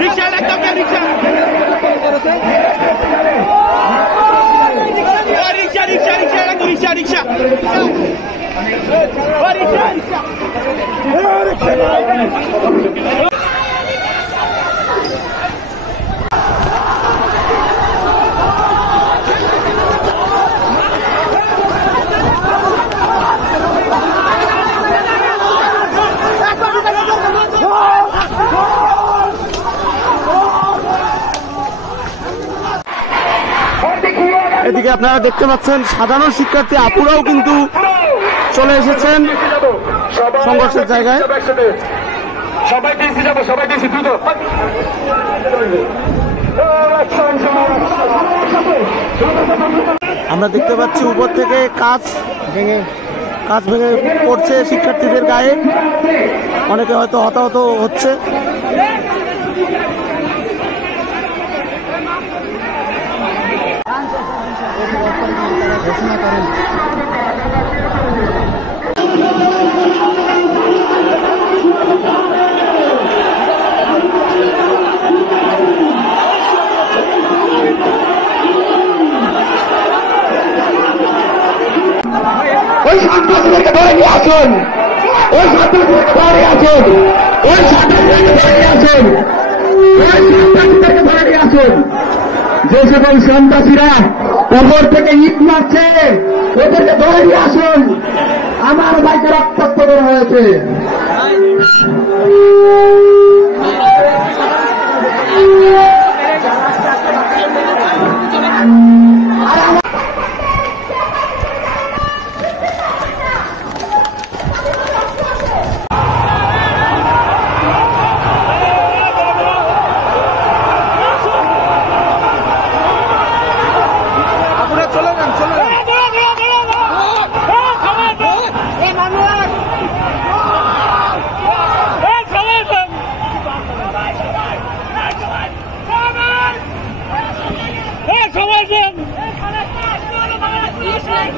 রিক্সা রিক্সা রিক্সা রিক্সা রিক্সা রিক্সা রিক্সা এদিকে আপনারা দেখতে পাচ্ছেন সাধারণ শিক্ষার্থী আপুরাও কিন্তু চলে এসেছেন সংঘর্ষের জায়গায়। আমরা দেখতে পাচ্ছি উপর থেকে কাঁচ ভেঙে পড়ছে শিক্ষার্থীদের গায়ে, অনেকে হয়তো হতাহত হচ্ছে। ঘোষণা করেন ওই সন্ত্রাসীদেরকে ধরে নিয়ে আসুন, ওই সন্ত্রাসীদেরকে ধরে আসুন, ওই সন্ত্রাসীদেরকে ধরে আসুন, ওই সন্ত্রাসীদেরকে ধরে নিয়ে আসুন। যে সকল সন্ত্রাসীরা উপর থেকে ইট মারছে ওদেরকে ধরে নিয়ে আসুন। আমার ভাইকে রক্তাক্ত করা হয়েছে।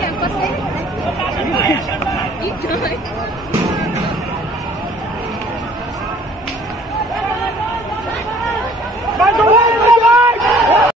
Campus.